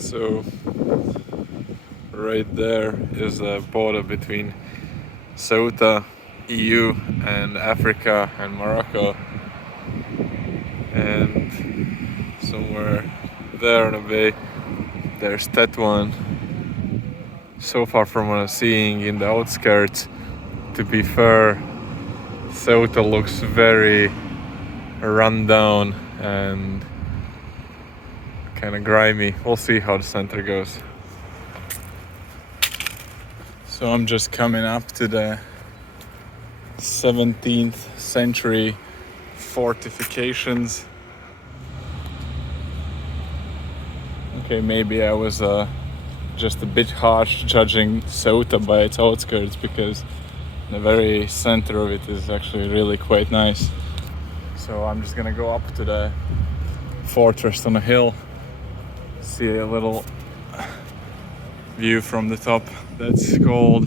So right there is a border between Ceuta, EU, and Africa and Morocco, and somewhere there on the bay there's Tetuan. So far from what I'm seeing in the outskirts, to be fair, Ceuta looks very run down and kind of grimy. We'll see how the center goes. So I'm just coming up to the 17th century fortifications. Okay, maybe I was just a bit harsh judging Ceuta by its outskirts, because the very center of it is actually really quite nice. So I'm just gonna go up to the fortress on a hill, see a little view from the top. That's called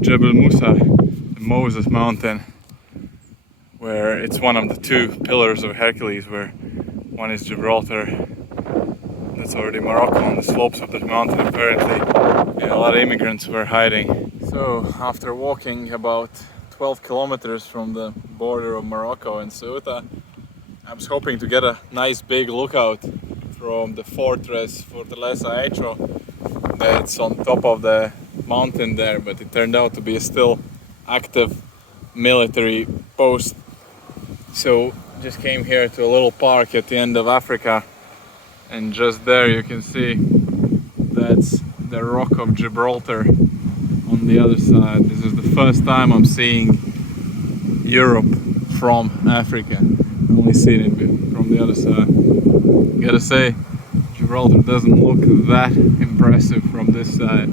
Jebel Musa, the Moses mountain, where it's one of the two pillars of Hercules, where one is Gibraltar. That's already Morocco on the slopes of the mountain apparently. And a lot of immigrants were hiding. So after walking about 12 kilometers from the border of Morocco and Ceuta, I was hoping to get a nice big lookout from the fortress Fortaleza Hecho that's on top of the mountain there, but it turned out to be a still active military post. So just came here to a little park at the end of Africa, and just there you can see that's the Rock of Gibraltar on the other side. This is the first time I'm seeing Europe from Africa. I've only seen it from the other side. Gotta say, Gibraltar doesn't look that impressive from this side.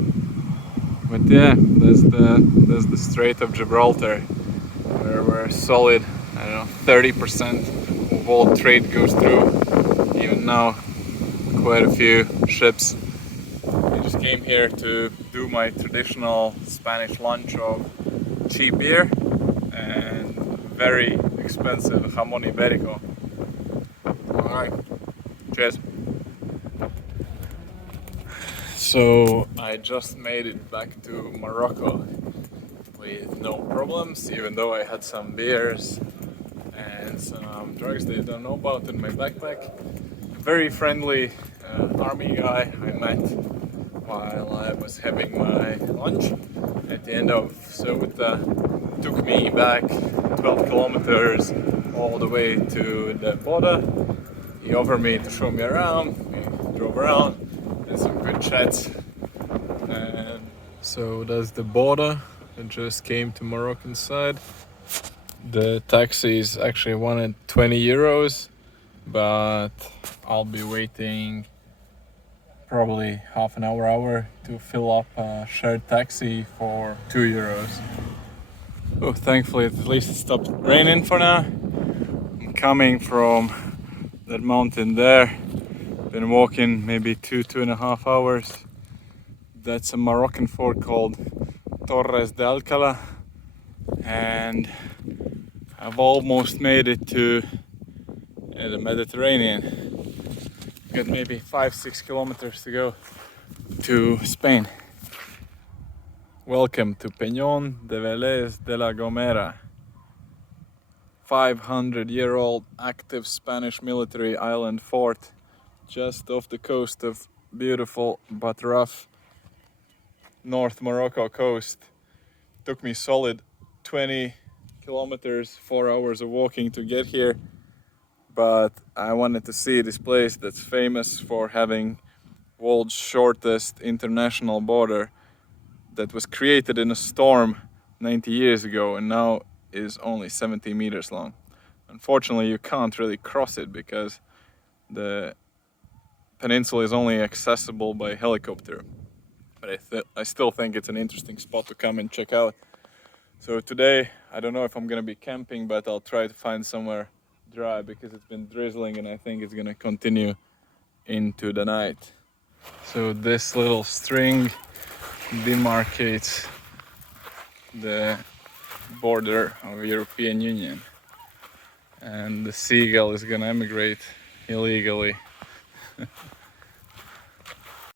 But yeah, there's the Strait of Gibraltar, where we're solid, 30% of all trade goes through. Even now, quite a few ships. I just came here to do my traditional Spanish lunch of cheap beer and very expensive jamón ibérico. Alright, cheers. So I just made it back to Morocco with no problems, even though I had some beers and some drugs they don't know about in my backpack. A very friendly army guy I met while I was having my lunch at the end of Ceuta. Took me back 12 kilometers all the way to the border. He offered me to show me around. We drove around, and some good chats. And so that's the border. I just came to Moroccan side. The taxis actually wanted 20 euros, but I'll be waiting probably half an hour to fill up a shared taxi for 2 euros. Oh, thankfully at least it stopped raining for now. I'm coming from that mountain there. Been walking maybe 2.5 hours. That's a Moroccan fort called Torres de Alcalá, and I've almost made it to the Mediterranean. Got maybe 5-6 kilometers to go to Spain. Welcome to Peñón de Vélez de la Gomera, 500-year-old active Spanish military island fort just off the coast of beautiful but rough North Morocco coast. Took me solid 20 kilometers, 4 hours of walking to get here, but I wanted to see this place that's famous for having world's shortest international border, that was created in a storm 90 years ago and now is only 70 meters long. Unfortunately, you can't really cross it because the peninsula is only accessible by helicopter. But I still think it's an interesting spot to come and check out. So today, I don't know if I'm gonna be camping, but I'll try to find somewhere dry because it's been drizzling and I think it's gonna continue into the night. So this little string demarcates the border of European Union, and the seagull is gonna emigrate illegally.